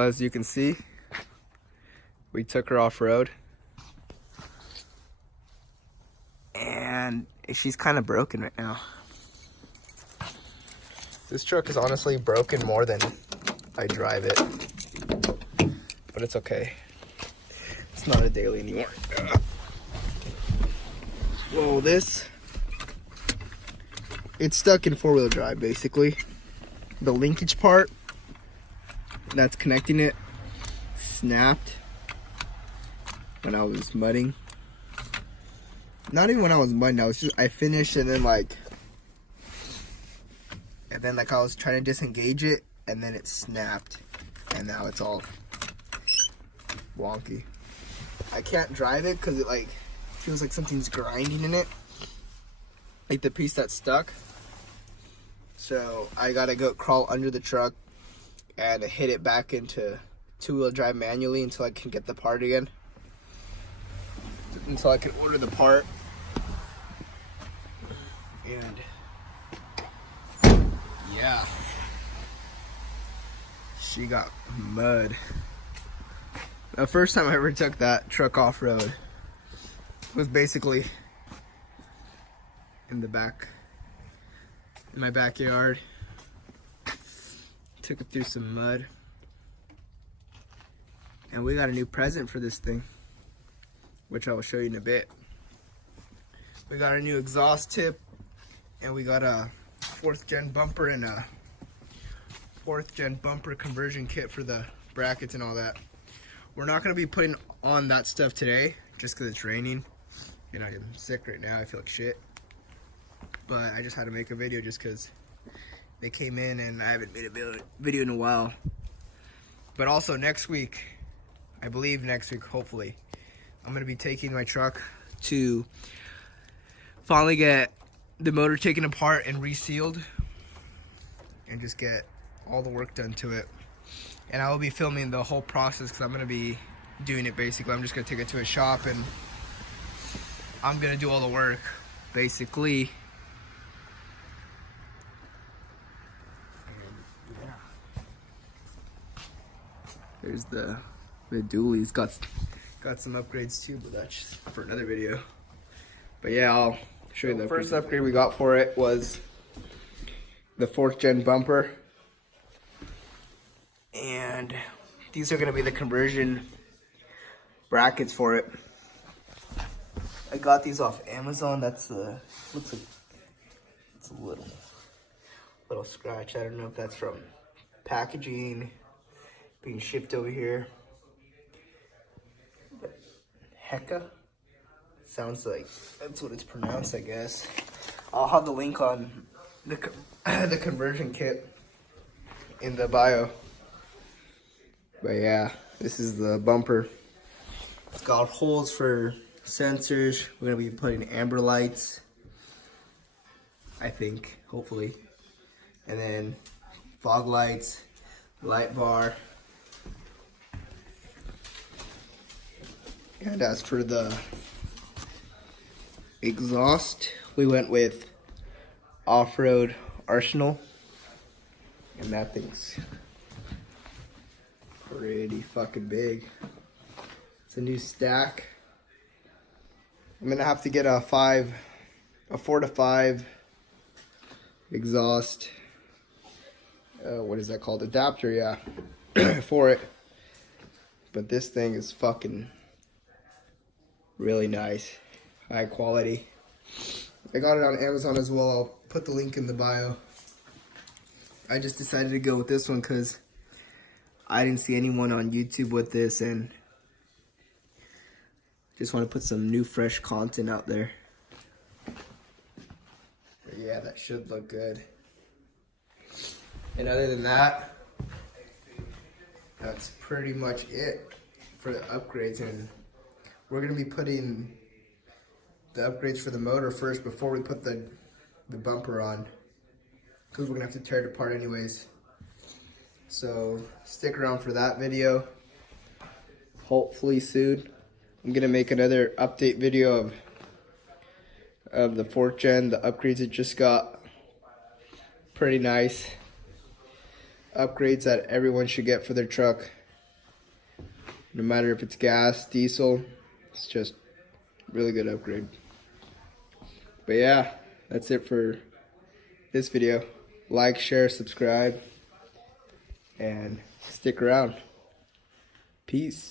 Well, as you can see, we took her off-road. And she's kind of broken right now. This truck is honestly broken more than I drive it. But it's okay. It's not a daily anymore. Well, it's stuck in four-wheel drive, basically. The linkage part that's connecting it snapped when I was mudding. Not even when I was mudding, I finished and then I was trying to disengage it and then it snapped and now it's all wonky. I can't drive it because it feels like something's grinding in it, like the piece that's stuck. So I gotta go crawl under the truck and hit it back into two-wheel drive manually until I can get the part again, until I can order the part. And yeah, she got mud. The first time I ever took that truck off-road was basically in my backyard. Took it through some mud. And we got a new present for this thing, which I will show you in a bit. We got a new exhaust tip, and we got a 4th gen bumper and a 4th gen bumper conversion kit for the brackets and all that. We're not going to be putting on that stuff today just because it's raining. You know, I'm sick right now. I feel like shit. But I just had to make a video just because they came in and I haven't made a video in a while. But also next week, I believe next week, hopefully, I'm going to be taking my truck to finally get the motor taken apart and resealed and just get all the work done to it. And I will be filming the whole process because I'm going to be doing it basically. I'm just going to take it to a shop and I'm going to do all the work basically. And yeah. There's the dualies. Got some upgrades too, but that's just for another video. But yeah, I'll show you the first upgrade we got for it was the 4th gen bumper. And these are going to be the conversion brackets for it. I got these off Amazon. Looks like it's a little scratch. I don't know if that's from packaging being shipped over here. But Heka sounds like that's what it's pronounced, I guess. I'll have the link on the conversion kit in the bio. But yeah, this is the bumper. It's got holes for sensors. We're gonna be putting amber lights, I think, hopefully. And then fog lights, light bar. And as for the exhaust, we went with Off-Road Arsenal. And that thing's pretty fucking big. It's a new stack. I'm gonna have to get a 4 to 5 exhaust. What is that called? Adapter, yeah, for it. But this thing is fucking really nice, high quality. I got it on Amazon as well. I'll put the link in the bio. I just decided to go with this one because I didn't see anyone on YouTube with this and just want to put some new fresh content out there. But yeah, that should look good. And other than that, that's pretty much it for the upgrades. And we're going to be putting the upgrades for the motor first before we put the bumper on, because we're going to have to tear it apart anyways. So stick around for that video. Hopefully soon. I'm going to make another update video of the 4th gen, the upgrades it just got. Pretty nice upgrades that everyone should get for their truck. No matter if it's gas, diesel, it's just really good upgrade. But yeah, that's it for this video. Like, share, subscribe, and stick around. Peace.